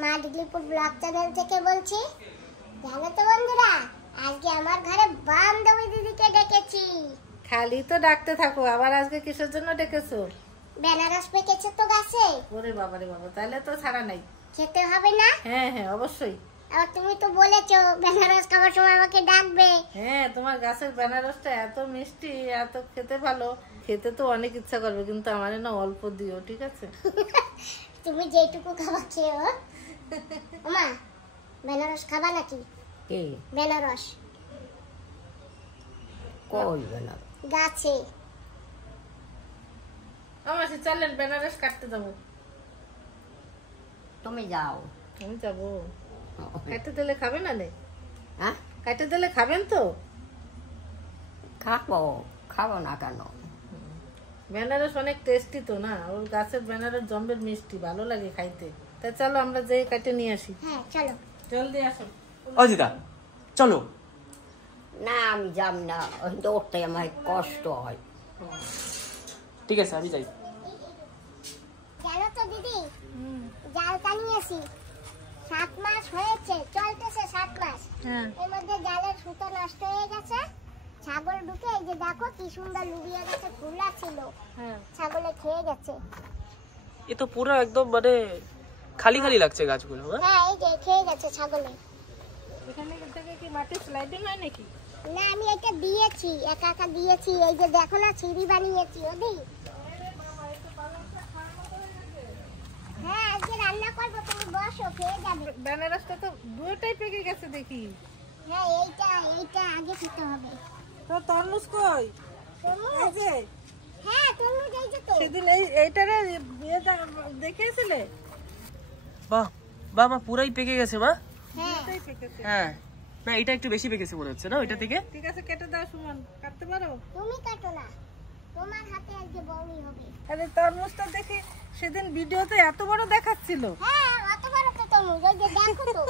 মা Diglipur blog channel থেকে বলছি। জানো তো বন্ধুরা, আজকে আমার ঘরে বান্ধবী দিদিকে ডেকেছি। খালি তো ডাকতে থাকো, আবার আজকে কিসের জন্য ডেকেছো? বেনারস পেকেছে তো গাছে। ওরে বাবা রে বাবা, তাহলে তো ছাড়া নাই, খেতে হবে না? হ্যাঁ হ্যাঁ অবশ্যই। আর তুমি তো বলেছো বেনারস খাবার সময় আমাকে ডাকবে। হ্যাঁ, তোমার গাছের বেনারসটা এত মিষ্টি, এত খেতে ভালো, খেতে তো অনেক ইচ্ছা করবে, কিন্তু আমার না অল্প দিও, ঠিক আছে? তুমি যেটুকু খাবার খেও। মা, বেনারস খাবা নাকি? কি বেনারস কই বেনারস? গাছে। আমার সে চলেন বেনারস কাটতে যাবো। তুমি যাও। আমি যাবো। কাটতে দিলে খাবে না? নে হ্যাঁ, কাটতে দিলে খাবেন তো? খাবো, খাবো না কেন? বেনারস অনেক টেস্টি তো না, ওর গাছের বেনারস জম্বের মিষ্টি, ভালো লাগে খাইতে। তা চলো আমরা যে কাটে নিয়ে আসি। হ্যাঁ চলো। জলদি আসো। অজিতা চলো। না, আমি যাব না, দৌড়তে আমার কষ্ট হয়। ঠিক আছে আমি যাই। জানো তো দিদি, জালটা নিয়েছি, 7 মাস হয়েছে, চলতেছে 7 মাস। হ্যাঁ এর মধ্যে জালের সুতো নষ্ট হয়ে গেছে। ছাগল ঢুকে, এই যে দেখো কি সুন্দর লুবিয়া গাছে ফুলা ছিল, হ্যাঁ। ছাগলে খেয়ে গেছে। এ তো পুরো একদম মানে খালি খালি লাগছে গাছগুলো। হ্যাঁ, এই যে খেয়ে গেছে ছাগলে। এখানে থেকে কি মাটি স্লাইডিং হয় নাকি? না, আমি এটা দিয়েছি, একা একা দিয়েছি। এই যে দেখো না, সিঁড়ি বানিয়েছি ওদি। হ্যাঁ, আজকে রান্না করবো, তুমি বসো, খেয়ে যাবে। বেনারসটা তো দুটোই পেকে গেছে দেখি। হ্যাঁ, এইটা আগে খেতে হবে। তো তরমুজ কই? তরমুজ? এই যে হ্যাঁ, তরমুজ এই যে তো। সেদিন এইটারে দেখেছিলে? বাহ বাহ, মা পুরাই পেকে গেছে মা। হ্যাঁ, দুটোই পেকেছে। হ্যাঁ, না এটা একটু বেশি পেকেছে মনে হচ্ছে না ওইটা থেকে। ঠিক আছে, কেটে দাও সুমন, কাটতে পারো? তুমি কাটো না, তোমার হাতে আজকে বউনি হবে। আরে তরমুজটা দেখি সেদিন ভিডিওতে এত বড় দেখাচ্ছিল। হ্যাঁ, অত বড় তো তরমুজ, ওই যে দেখো তো।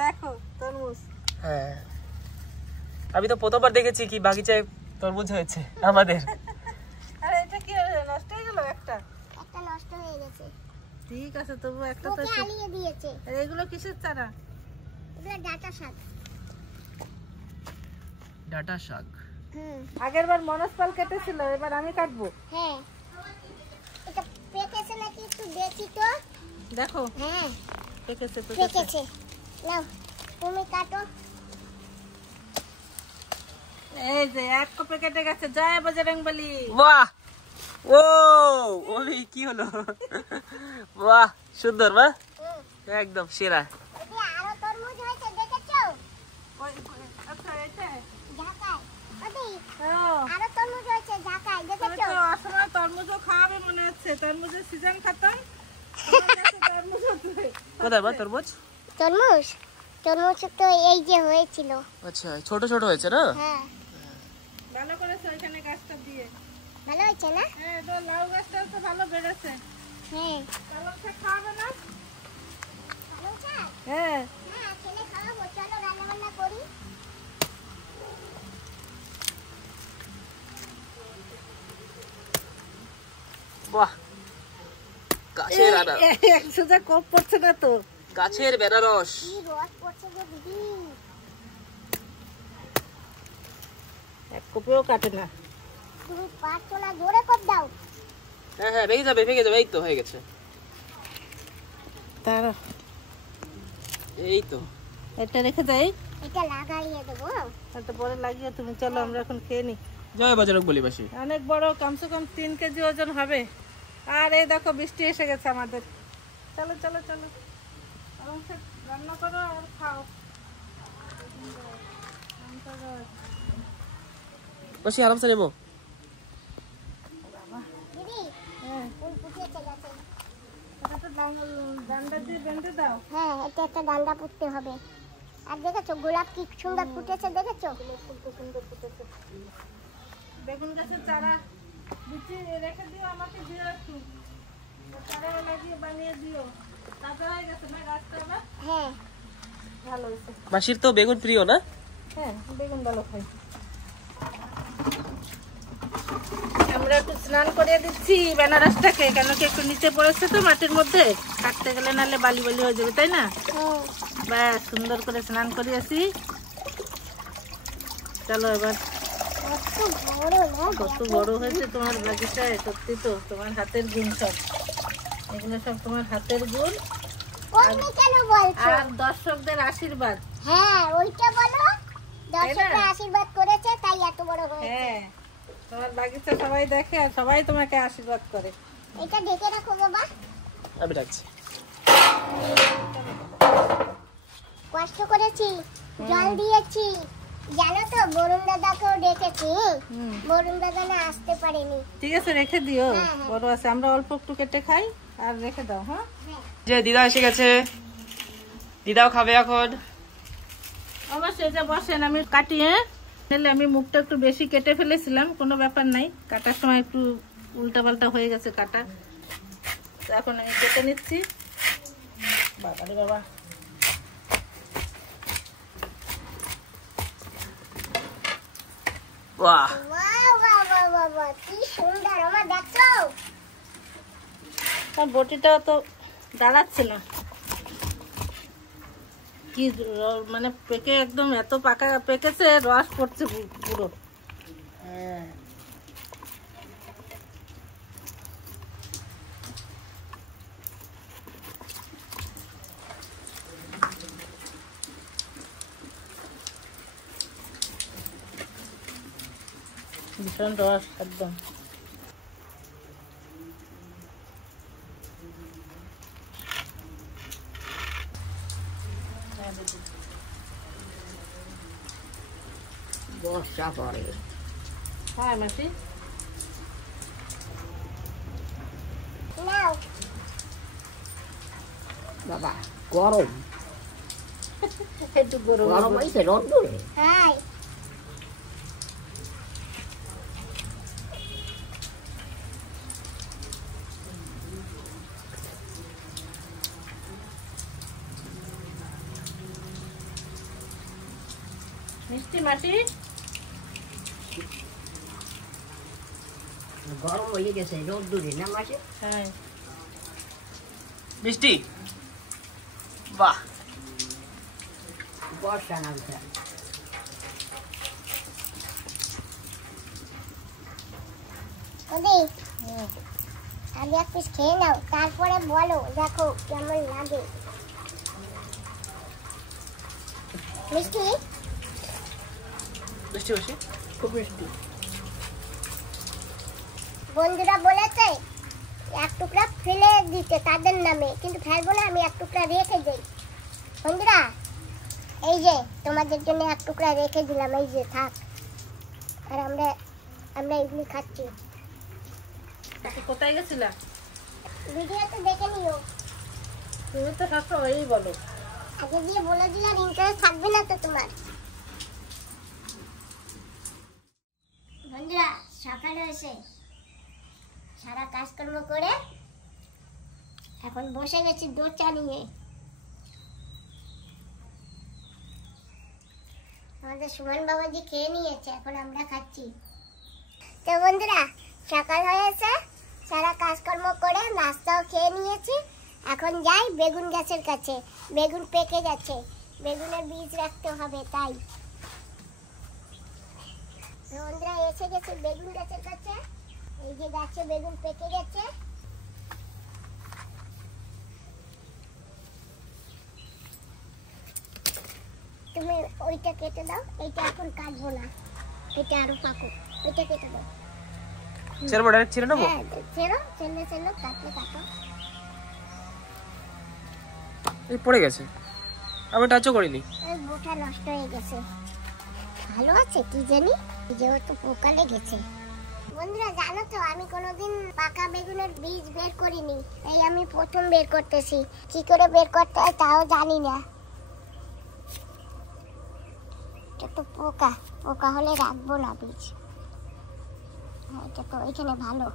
দেখো তরমুজ। হ্যাঁ, আমি তো প্রথমবার দেখেছি কি বাগিচায় তরমুজ হয়েছে আমাদের। আরে এটা কি হলো? নষ্ট হয়ে গেল একটা? একটা নষ্ট হয়ে গেছে, ঠিক আছে, তবু একটা তো ওকে আলিয়ে দিয়েছে। আর এগুলো কিসের চারা? এগুলো ডাটা শাক। ডাটা শাক। আগের বার মনোজ পাল কেটেছিল, এবার আমি কাটবো। হ্যাঁ, এটা পেকেছে নাকি একটু দেখি তো। দেখো হ্যাঁ, পেকেছে তো। পেকেছে। নাও, তুমি কাটো। এই যে এক কপে কেটে গেছে। জয় বজরংবলী। বাহ, ও ওই কি হলো? বাহ, সুন্দর মা, একদম সেরা। এই যে আরো তরমুজ হয়েছে, দেখেছো? আচ্ছা এটা ঢাকায় ওদি ও আরো তরমুজ হয়েছে, ঢাকায় তবে দেখেছো? তো আসলে তরমুজও খাওয়াবে মনে হচ্ছে। তরমুজের সিজন খতম। তরমুজ হচ্ছে। কোথায় মা তরমুজ? তরমুজ তো এই যে হয়েছিল। আচ্ছা, ছোট ছোট হয়েছে না? হ্যাঁ, ভালো করেছে ওইখানে গাছটা দিয়ে। ভালো হয়েছে না? হ্যাঁ, তো লাউ গাছটাও তো ভালো বেড়েছে। হ্যাঁ, পালং শাক খাওয়াবে না? ভালো হয়েছে। হ্যাঁ। হ্যাঁ, ছেলে খাওয়াবো, চলো রান্না বান্না করি। বাহ, গাছের সোজা কপ পড়ছে না তো? গাছের বেনারস। কি রস পড়ছে গো দিদি। এক কপেও কাটে না। তুমি পারছো না, জোরে কপ দাও। হ্যাঁ হ্যাঁ, ভেঙে যাবে ভেঙে যাবে, এই তো হয়ে গেছে। তারা এই তো এটা রেখে যাই, এটা লাগাইয়ে দেবো। এটা পরে লাগিয়ে তুমি চলো আমরা এখন খেয়ে নি। জয় বজরংবলীবাসী। অনেক বড়, কমসে কম 3 কেজি ওজন হবে। আর এই দেখো বৃষ্টি এসে গেছে আমাদের। চলো চলো চলো, পালং শাক রান্না করো আর খাও। বসি আরামসে নেবো। দিদি, হ্যাঁ, ফুল ফুটেছে গাছে। এটা তো ডান্ডা দিয়ে বেঁধে দাও। হ্যাঁ, এটা একটা ডান্ডা পুঁততে হবে। আর দেখেছো গোলাপ কি সুন্দর ফুটেছে, দেখেছো? ফুল তো সুন্দর ফুটেছে। বেগুন গাছের চারা বিচি রেখে দিও, আমাকে দিও একটু। চারা লাগিয়ে বানিয়ে দিও। তাজা হয়ে গেছে না গাছটা এবার? হ্যাঁ, ভালো হয়েছে। মাসির তো বেগুন প্রিয় না? হ্যাঁ, বেগুন ভালো খাই। আমরা একটু স্নান করে দিচ্ছি বেনারসটাকে, কেন কি একটু নিচে পড়েছে তো মাটির মধ্যে, কাটতে গেলে নাহলে বালি বালি হয়ে যাবে, তাই না? ব্যাস সুন্দর করে স্নান করিয়েছি। চলো এবার। কত বড় হয়েছে তোমার বাগিচায়, সত্যি তো তোমার হাতের গুণ সব, এগুলো সব তোমার হাতের গুণ আর দর্শকদের আশীর্বাদ। হ্যাঁ ওইটা বলো, দর্শকরা আশীর্বাদ করেছে তাই এত বড় হয়েছে। হ্যাঁ তোমার বাগিচা সবাই দেখে আর সবাই তোমাকে আশীর্বাদ করে। এটা ঢেকে রাখো বাবা। আমি রাখছি। কষ্ট করেছি, জল দিয়েছি, জানো তো বরুণ দাদাকেও ডেকেছি, বরুণ দাদা না আসতে পারেনি। ঠিক আছে রেখে দিও, হ্যাঁ, হ্যাঁ। বড় আছে, আমরা অল্প একটু কেটে খাই আর রেখে দাও। হ্যাঁ যে দিদা এসে গেছে, দিদাও খাবে এখন। অবশ্যই যে বসেন, আমি কাটি। হ্যাঁ আমি মুখটা একটু বেশি কেটে ফেলেছিলাম, কোনো ব্যাপার নাই, কাটার সময় একটু উল্টা পাল্টা হয়ে গেছে কাটা, তো এখন আমি কেটে নিচ্ছি। বাবারে বাবা, বাহ বাহ বাহ বাহ বাহ বাহ, কি সুন্দর। আমার দেখছো তার বটিটা তো দাঁড়াচ্ছে না, কি মানে পেকে একদম এত পাকা পেকেছে, রস পড়ছে পুরো। ভীষণ রস একদম। বর্ষা পরে হ্যাঁ মাসি, নাও। বাবা গরম একটু গরম গরম হয়েছে রোদ্দুরে। হাই মিষ্টি মাসি, গরম হয়ে গেছে রোদ্দুরে না মাসে। হ্যাঁ মিষ্টি, বাহ বর্ষা নামছে। ওদি আগে এক পিস খেয়ে নাও, তারপরে বলো দেখো কেমন লাগে। মিষ্টি মিষ্টি বসে খুব মিষ্টি। বন্ধুরা বলেছে এক টুকরা ফেলে দিতে তাদের নামে, কিন্তু ফেলবো না, আমি এক টুকরা রেখে দেই। বন্ধুরা এই যে তোমাদের জন্য এক টুকরা রেখে দিলাম, এই যে থাক। আর আমরা এগুলি খাচ্ছি। কোথায় গেছিলাম? ভিডিওতে দেখে নিও। তুমি তো সবসময়ই বলো। আগে দিয়ে বলে দিলে আর ইন্টারেস্ট থাকবে না তো তোমার। বন্ধুরা সকাল হয়েছে, সারা কাজকর্ম করে এখন বসে গেছি দোচা নিয়ে। আমাদের সুমন বাবাজি খেয়ে নিয়েছে, এখন আমরা খাচ্ছি। তো বন্ধুরা সকাল হয়েছে, সারা কাজকর্ম করে নাস্তাও খেয়ে নিয়েছি। এখন যাই বেগুন গাছের কাছে, বেগুন পেকে গেছে, বেগুনের বীজ রাখতে হবে তাই। বন্ধুরা এসে গেছে বেগুন গাছের কাছে, এই যে গাছে বেগুন পেকে গেছে। তুমি ওইটা কেটে দাও, এইটা এখন কাটবো না, এটা আরো পাকুক, ওইটা কেটে দাও। ছেড়ে ডাইরেক্ট ছিঁড়ে নেবো। হ্যাঁ ছেড়ে কাটলে কাটো। এই পড়ে গেছে, আমি টাচও করিনি। এই বোটা নষ্ট হয়ে গেছে, ভালো আছে কি জানি, যেহেতু পোকা লেগেছে। বন্ধুরা জানো তো আমি কোনোদিন পাকা বেগুনের বীজ বের করিনি, এই আমি প্রথম বের করতেছি। কি করে বের করতে হয় তাও জানি না। এটা তো পোকা হলে রাখবো না বীজ। এটা তো এখানে ভালো।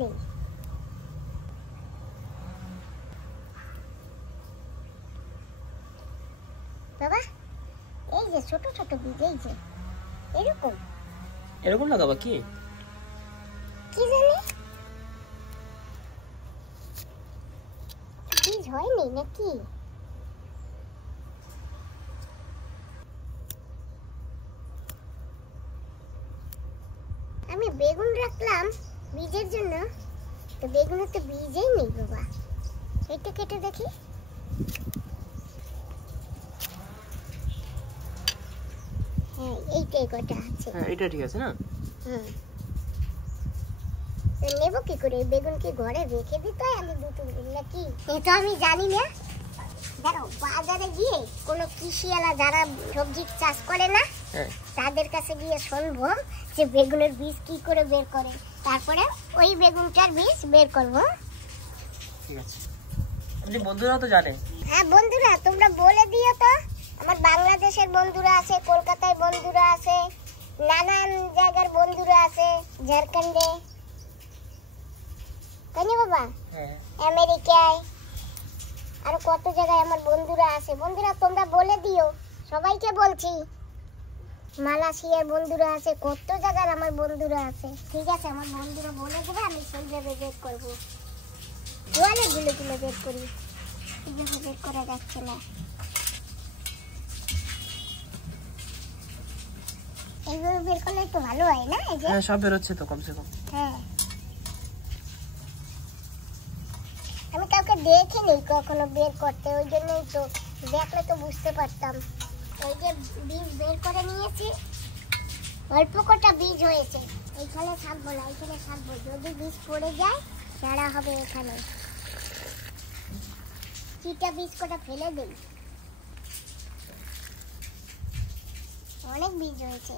নেই। বাবা এই যে ছোট ছোট বীজ, এই যে এরকম এরকম লাগাবা কি কি জানি বীজ হয়নি নাকি? আমি বেগুন রাখলাম বীজের জন্য, তো বেগুনের তো বীজই নেই বাবা। এটা কেটে দেখি। হ্যাঁ এইটাই কটা আছে। হ্যাঁ এটা ঠিক আছে না। হুম নেব কি করে? বেগুন কি ঘরে রেখে দিতে হয় আগে 2-3 দিন নাকি? এটা আমি জানি না। দেখো বাজারে গিয়ে কোনো কৃষিওয়ালা যারা সবজি চাষ করে না তাদের কাছে গিয়ে শুনবো যে বেগুনের বীজ কি করে বের করে, তারপরে ওই বেগুনটার বীজ বের করবো। ঠিক আছে, আপনি বন্ধুরাও তো জানে। হ্যাঁ বন্ধুরা তোমরা বলে দিও তো, আমার বাংলাদেশের বন্ধুরা আছে, কলকাতায় বন্ধুরা আছে, নানান জায়গার বন্ধুরা আছে, ঝাড়খণ্ডে, তাই না বাবা? আমেরিকায় আর কত জায়গায় আমার বন্ধুরা আছে। বন্ধুরা তোমরা বলে দিও, সবাইকে বলছি। মালয়েশিয়ার বন্ধুরা আছে, কত জায়গার আমার বন্ধুরা আছে। ঠিক আছে আমার বন্ধুরা বলে দেবে, আমি সেইভাবে বের করবো। অনেকগুলো গুলো বের করি, এইভাবে বের করা যাচ্ছে না। এইভাবে বের করলে একটু ভালো হয় না? এই যে সব বের হচ্ছে তো কমসে কম। হ্যাঁ আমি কাউকে দেখিনি কখনো বের করতে, ওই জন্যই তো, দেখলে তো বুঝতে পারতাম। ওই যে বীজ বের করে নিয়েছি, অল্প কটা বীজ হয়েছে। এইখানে থাকবো না, এইখানে থাকবো, যদি বীজ পড়ে যায় চারা হবে এখানে। চিটা বীজ কটা ফেলে দিই, অনেক বীজ হয়েছে।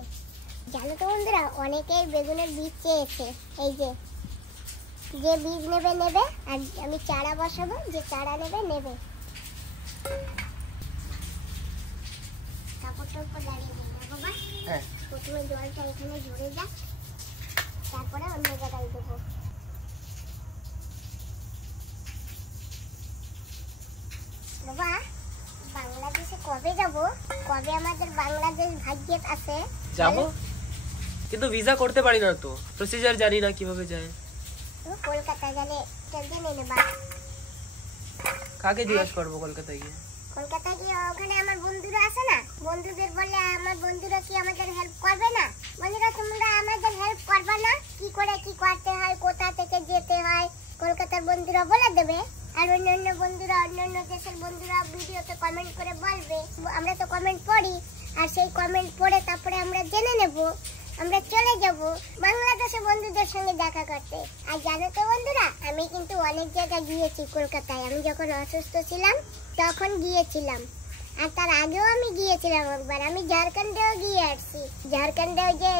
জানো তো বন্ধুরা, অনেকেই বেগুনের বীজ চেয়েছে। এই যে যে বীজ নেবে নেবে, আর আমি চারা বসাবো, যে চারা নেবে নেবে। কাপড়টার উপর দাঁড়িয়ে দিই না বাবা। প্রথমে জলটা এখানে ঝরে যাক, তারপরে অন্য জায়গায় দেবো। বাবা বাংলাদেশে কবে যাব? কবে আমাদের বাংলাদেশ ভাগ্যে আছে যাব, কিন্তু ভিসা করতে পারি না তো, প্রসিজার জানি না কিভাবে যায়। কলকাতা গেলে জেনে নেবা। কাকে জিজ্ঞাসা করবো কলকাতায় গিয়ে? কলকাতায় গিয়ে ওখানে আমার বন্ধুরা আছে না, বন্ধুদের বললে আমার বন্ধুরা কি আমাদের হেল্প করবে না? বন্ধুরা তোমরা আমাদের হেল্প করবে না? কি করে কি করতে হয়, কোথা থেকে যেতে হয়, কলকাতার বন্ধুরা বলে দেবে। আর অন্যান্য বন্ধুরা, অন্যান্য দেশের বন্ধুরা ভিডিওতে কমেন্ট করে বলবে। আমরা তো কমেন্ট পড়ি, আর সেই কমেন্ট পড়ে তারপরে আমরা জেনে নেব। আমরা চলে যাব বাংলাদেশের বন্ধুদের সঙ্গে দেখা করতে। আর জানো তো বন্ধুরা, আমি কিন্তু অনেক জায়গায় গিয়েছি কলকাতায়। আমি যখন অসুস্থ ছিলাম তখন গিয়েছিলাম, আর তার আগেও আমি গিয়েছিলাম একবার। আমি ঝাড়খণ্ডেও গিয়ে আসছি। ঝাড়খণ্ডে ওই যে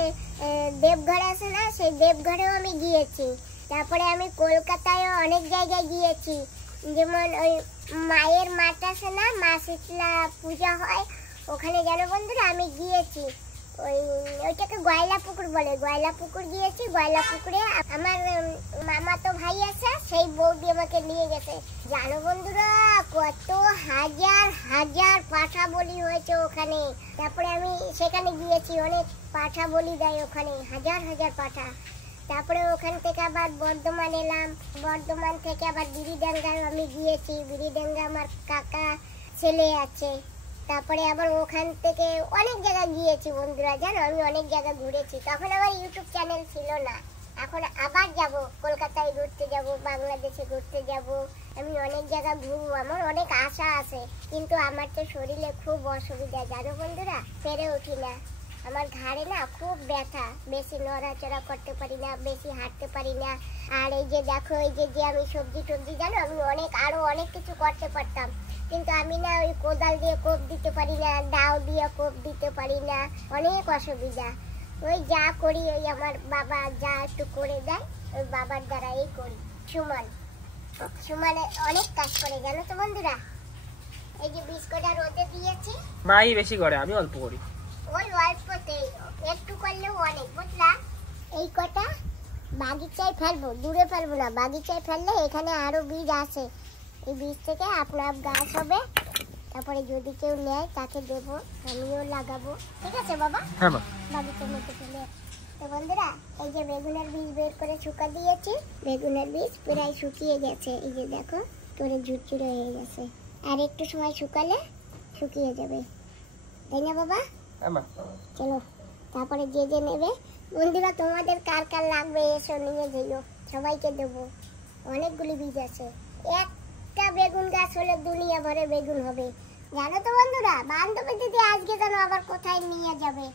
দেবঘর আছে না, সেই দেবঘরেও আমি গিয়েছি। তারপরে আমি কলকাতায়ও অনেক জায়গায় গিয়েছি, যেমন ওই মায়ের মাঠ আছে না, মা শীতলা পূজা হয়, ওখানে জানো বন্ধুরা আমি গিয়েছি। ওইটাকে গয়লা পুকুর বলে, গয়লা পুকুর গিয়েছি। গয়লা পুকুরে আমার মামা তো ভাই আছে, সেই বৌদি আমাকে নিয়ে গেছে। জানো বন্ধুরা কত হাজার হাজার পাঠা বলি হয়েছে ওখানে। তারপরে আমি সেখানে গিয়েছি, অনেক পাঠা বলি দেয় ওখানে, হাজার হাজার পাঠা। তারপরে ওখান থেকে আবার বর্ধমান এলাম, বর্ধমান থেকে আবার বিড়িডাঙ্গায় আমি গিয়েছি। বিড়িডাঙ্গা আমার কাকা ছেলে আছে। তারপরে আবার ওখান থেকে অনেক জায়গা গিয়েছি বন্ধুরা, জানো আমি অনেক জায়গা ঘুরেছি। তখন আমার ইউটিউব চ্যানেল ছিল না। এখন আবার যাব, কলকাতায় ঘুরতে যাব, বাংলাদেশে ঘুরতে যাব। আমি অনেক জায়গা ঘুরবো, আমার অনেক আশা আছে। কিন্তু আমার তো শরীরে খুব অসুবিধা জানো বন্ধুরা, পেরে উঠি না। আমার ঘাড়ে না খুব ব্যথা, বেশি নড়াচড়া করতে পারি না, বেশি হাঁটতে পারি না। আর এই যে দেখো, এই যে আমি সবজি টবজি জানো, আমি আরো অনেক কিছু করতে পারতাম, কিন্তু আমি না ওই কোদাল দিয়ে কোপ দিতে পারি না, দাও দিয়ে কোপ দিতে পারি না, অনেক অসুবিধা। ওই যা করি ওই আমার বাবা যা একটু করে দেয়, ওই বাবার দ্বারাই করি। সুমনে অনেক কাজ করে জানো তো বন্ধুরা। এই যে বিস্কুটটা রোদে দিয়েছি, মাই বেশি করে, আমি অল্প করি। ওই অল্পতেই একটু করলেও অনেক, বুঝলা? এই কটা বাগিচায় ফেলবো, দূরে ফেলবো না, বাগিচায় ফেললে এখানে আরো বীজ আছে, এই বীজ থেকে আপনা আপ গাছ হবে, তারপরে যদি কেউ নেয় তাকে দেবো, আমিও লাগাবো। ঠিক আছে বাবা? হ্যাঁ মা। বাগিচার মধ্যে ফেলে। তো বন্ধুরা এই যে বেগুনের বীজ বের করে শুকা দিয়েছি, বেগুনের বীজ প্রায় শুকিয়ে গেছে, এই যে দেখো তোরে ঝুরঝুরে হয়ে গেছে, আর একটু সময় শুকালে শুকিয়ে যাবে, তাই না বাবা? হ্যাঁ মা। চলো তারপরে যে যে নেবে, বন্ধুরা তোমাদের কার কার লাগবে এসো নিয়ে যেও, সবাইকে দেবো, অনেকগুলি বীজ আছে, একটা বেগুন গাছ হলে দুনিয়া ভরে বেগুন হবে, জানো তো বন্ধুরা? বান্ধবী দিদি আজকে যেন আবার কোথায় নিয়ে যাবে,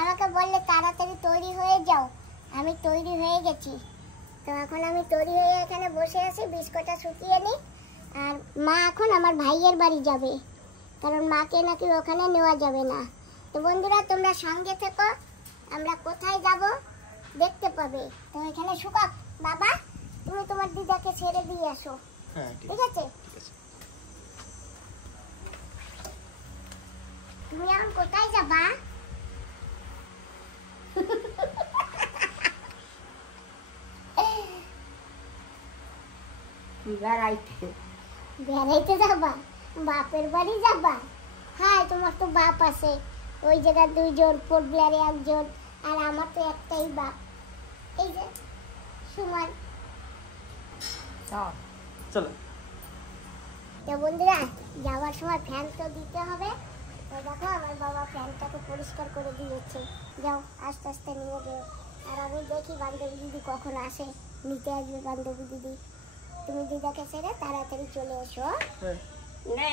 আমাকে বললে তাড়াতাড়ি তৈরি হয়ে যাও, আমি তৈরি হয়ে গেছি। তো এখন আমি তৈরি হয়ে এখানে বসে আছি, বিস্কুটটা শুকিয়ে নিই, আর মা এখন আমার ভাইয়ের বাড়ি যাবে, কারণ মাকে নাকি ওখানে নেওয়া যাবে না। তো বন্ধুরা তোমরা সঙ্গে থেকো, আমরা কোথায় যাব দেখতে পাবে। তো এখানে শুকাক, বাবা তুমি তোমার দিদাকে ছেড়ে দিয়ে আসো। হ্যাঁ ঠিক আছে? তুমি এখন কোথায় যাবা? বেড়াইতে। বেড়াইতে যাবা? বাপের বাড়ি যাবা? হ্যাঁ তোমার তো বাপ আছে, ওই জায়গায় দুইজন, পোর্টব্লেয়ারে একজন, আর আমার তো একটাই বাপ, এই যে সুমন। চলো। তো বন্ধুরা যাওয়ার সময় ফ্যান তো দিতে হবে, তো দেখো আমার বাবা ফ্যানটাকে পরিষ্কার করে দিয়েছে, যাও আস্তে আস্তে নিয়ে যাও, আর আমি দেখি বান্ধবী দিদি কখন আসে, নিতে আসবে বান্ধবী দিদি, তুমি দিদাকে ছেড়ে তাড়াতাড়ি চলে এসো। হ্যাঁ। নে।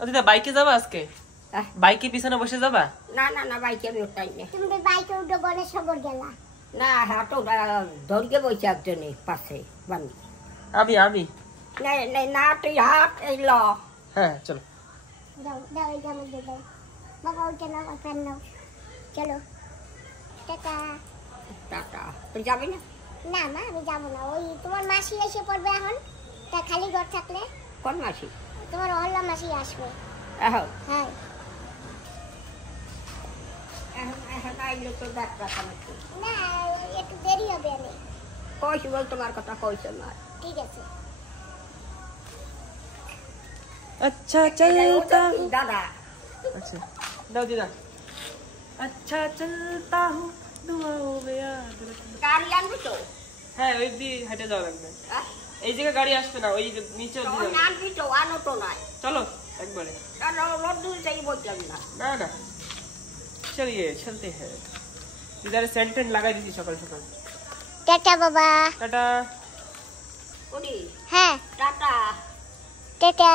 ও দিদা বাইকে যাবা আজকে? বাইকে পিছনে বসে যাবা? না না না বাইকে আমি ওটাই নে। তুমি তো বাইকে উঠে গণেশনগর গেলা। না হাঁটো ধরিয়ে বইছে একজনের পাশে বান্ধি। আমি নে নে না তুই হাত এই ল। হ্যাঁ চলো। দাও দাও এই জামা দিয়ে দাও, বাবা উঠে নাও, আর ফ্যান নাও, চলো টাটা। টাটা। তুই যাবি না? না মা আমি যাবো না, ওই তোমার মাসি এসে পড়বে এখন, তা খালি ঘর থাকলে। কোন মাসি? তোমার অহল্লা মাসি আসবে। এখন হ্যাঁ এখন এখন আইলে তো দেখ রাখা নাকি। না একটু দেরি হবে, আমি কইছি বল তোমার কথা কইছে মা। ঠিক আছে। अच्छा चलता हूँ। দাদা अच्छा दाओ दीदा। अच्छा चलता हूँ दुआओं में याद रखना। গাড়ি আনবি তো? হ্যাঁ ওই দিয়ে হেঁটে যাওয়া লাগবে, এই জায়গায় গাড়ি আসবে না, ওই যে নিচে তো দিয়ে যাবে। আনবি তো, আনো তো নাই। চলো একবারে। রোদ্দুর যাই বললাম না। না না চলিए चलते हैं। इधर सेंटेंट लगा दी थी सकाल सकाल। টাটা বাবা। टाटा। ওরে হ্যাঁ টাটা। টাটা।